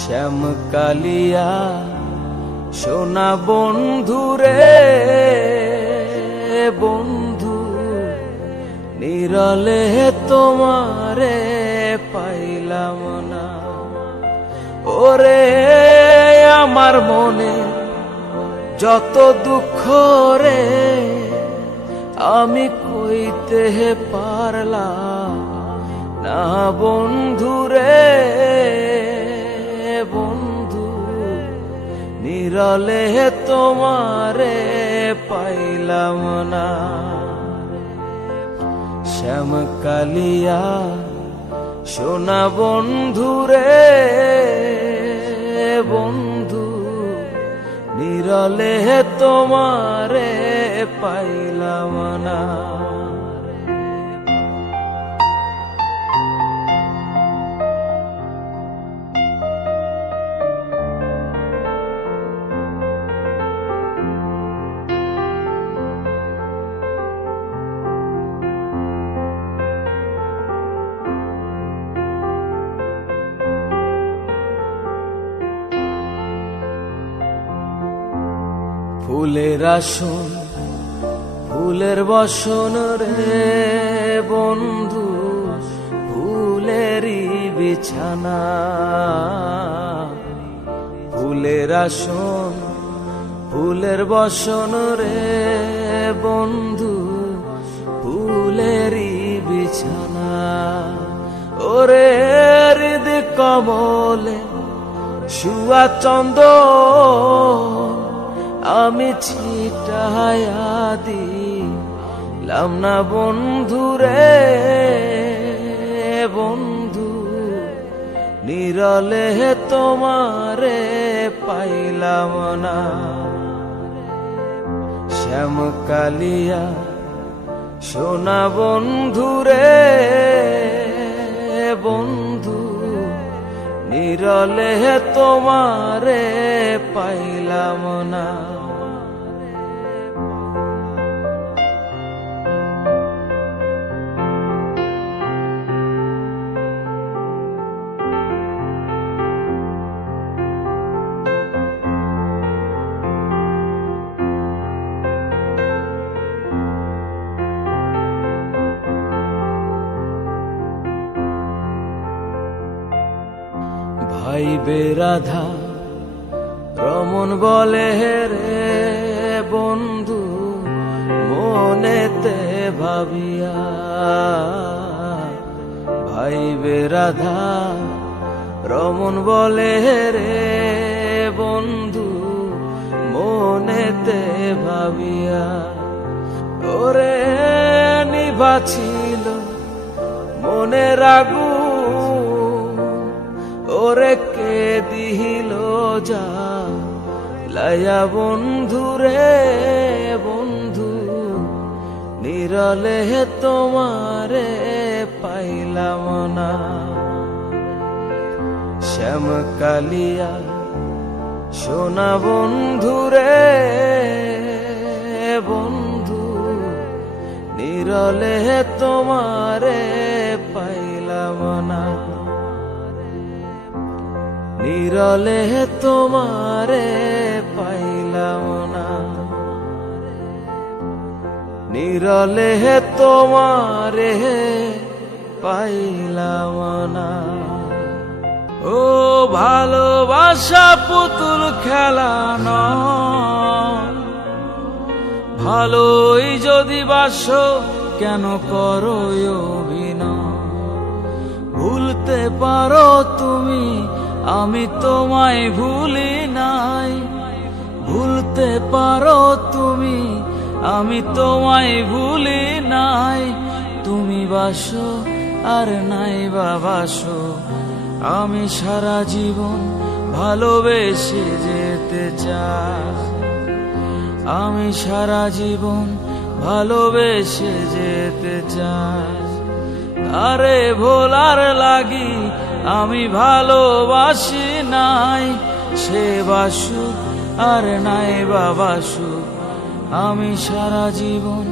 শ্যাম কালিয়া সোনা বন্ধুরে বন্ধু, নিরলে তোমারে পাইলাম না। ওরে আমার মনে যত দুঃখ রে, আমি কইতে পারলাম না বন্ধুরে বন্ধু, নিরলে তোমারে পাইলাম না। শ্যাম কালিয়া সোনা বন্ধুরে বন্ধু, নিরলে তোমারে পাইলাম না। ফুলের আসন ফুলের বসন রে বন্ধু, ফুলেরই বিছানা। ফুলের আসন ফুলের বসন রে বন্ধু, ফুলেরই বিছানা। ওরে হৃদ কমলে শুয়া চন্দন, আমি ছিটায়া দিলাম না বন্ধুরে বন্ধু, নিরলে তোমারে পাইলাম না। শ্যাম কালিয়া সোনা বন্ধুরে বন্ধু, নিরলে তোমারে পাইলাম না। ভাই বেরাধা রমন বলে রে বন্ধু, মনেতে ভাবিয়া। ভাই বেরাধা রমন বলে রে বন্ধু, মনেতে ভাবিয়া। ওরে নিভা ছিল মনের আগুন, ওরে কে দিল যা লায়া বন্ধুরে বন্ধু, নিরলে তোমারে পাইলাম না। শ্যাম কালিয়া সোনা বন্ধুরে বন্ধু, নিরলে তোমারে পাইলাম না। নিরলে তোমারে পাইলাম না। নিরলে তোমারে পাইলাম না। ও ভালোবাসা পুতুল খেলা নয়, ভালোই যদি বাসো কেন করো অভিনয়। ভুলতে পারো তুমি, আমি তোমায় ভুলি নাই। ভুলতে পারো তুমি, আমি তোমায় ভুলি নাই। তুমি বাসো আর নাই বা বাসো, আমি সারা জীবন ভালোবেসে যেতে চাই। আমি সারা জীবন ভালোবেসে যেতে চাই। আরে ভোলার লাগি আমি ভালোবাসি নাই, সে বাসুক আর নাই বা বাসুক, আমি সারা জীবন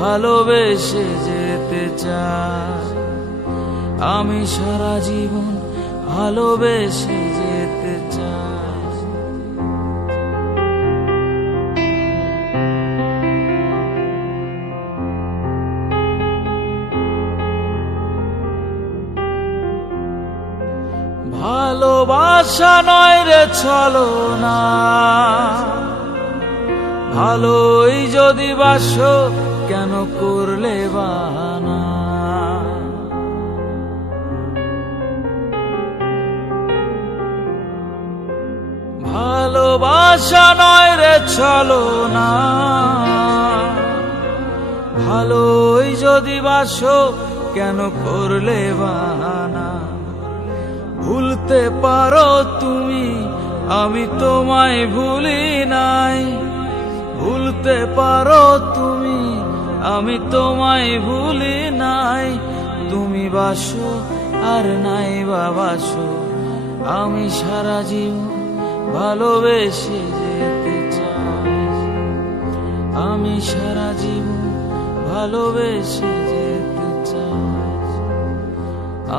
ভালোবেসে যেতে চাই। আমি সারা জীবন ভালোবেসে যেতে যেতে চাই। ভালোবাসা নয় রে ছলনা, ভালোই যদি বাসো কেন করলে বাহানা। ভালোবাসা নয় রে ছলনা, ভালোই যদি বাসো কেন করলে বাহানা। ভুলতে পারো তুমি, আমি তোমায় ভুলি নাই। ভুলতে পারো তুমি, আমি তোমায় ভুলি নাই। তুমি বাসো আর নাই বা বাসো, আমি সারা জীবন ভালোবেসে যেতে চাই। আমি সারা জীবন ভালোবেসে যেতে চাই।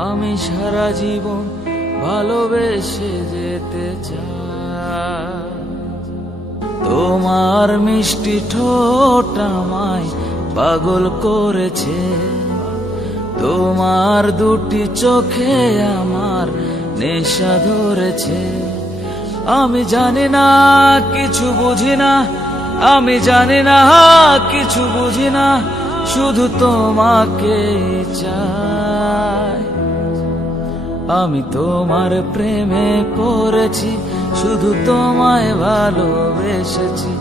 আমি সারা জীবন ভালোবেসে যেতে চাই। তোমার মিষ্টি ঠোঁট আমায় পাগল করেছে, তোমার দুটি চোখে আমার নেশা ধরেছে। আমি জানি না কিছু বুঝি না, আমি জানি না কিছু বুঝি না, শুধু তোমাকে চাই। আমি তোমার প্রেমে পড়েছি, শুধু তোমায় ভালোবেসেছি।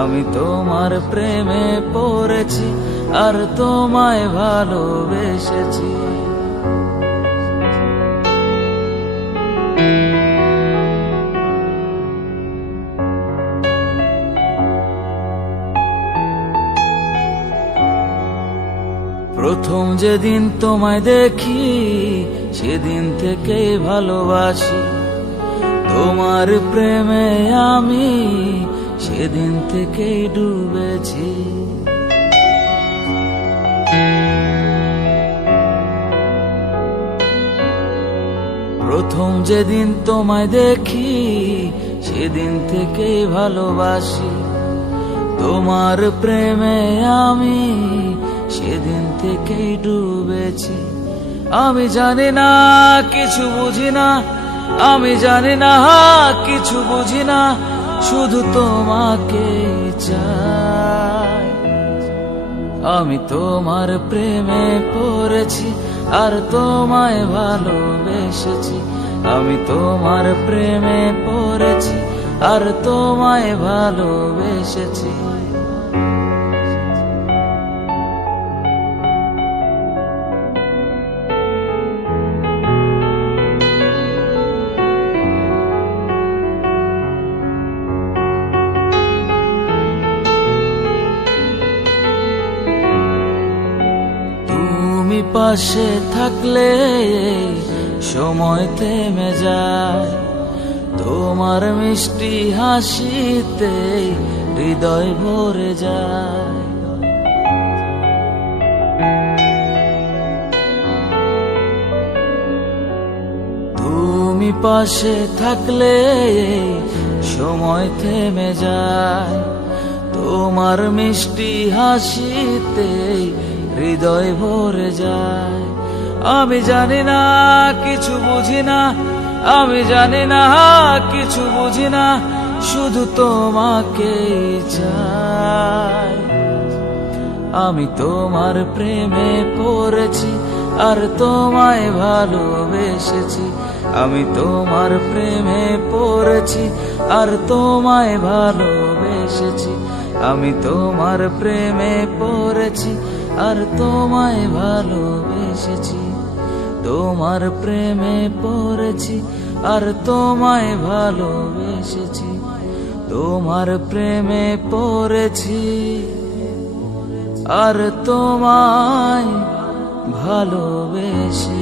আমি তোমার প্রেমে পড়েছি আর তোমায় ভালোবেসেছি। প্রথম যেদিন তোমায় দেখি সেদিন থেকেই ভালোবাসি। তোমার প্রেমে আমি সেদিন থেকেই ডুবেছি। প্রথম যেদিন তোমায় দেখি সেদিন থেকেই ভালোবাসি। তোমার প্রেমে আমি সেদিন থেকেই ডুবেছি। আমি জানি না কিছু বুঝি না, আমি জানি না কিছু বুঝি না, শুধু তোমাকে চাই। আমি তোমার প্রেমে পড়েছি আর তোমায় ভালোবেসেছি। আমি তোমার প্রেমে পড়েছি আর তোমায় ভালোবেসেছি। তুমি পাশে থাকলে সময় থেমে যায়, তোমার মিষ্টি হাসিতে হৃদয় ভরে যায়। তুমি পাশে থাকলে সময় থেমে যায়, তোমার মিষ্টি হাসিতে হৃদয় ভরে যায়। আমি জানি না কিছু বুঝি না, আমি জানি না কিছু বুঝি না, শুধু তোমাকে চাই। আমি তোমার প্রেমে পড়েছি আর তোমায় ভালোবেসেছি। আমি তোমার প্রেমে পড়েছি আর তোমায় ভালোবেসেছি। আমি তোমার প্রেমে পড়েছি আর তোমায় ভালোবেসেছি। তোমার প্রেমে পড়েছি আর তোমায় ভালোবেসেছি। তোমার প্রেমে পড়েছি আর তোমায় ভালোবেসেছি।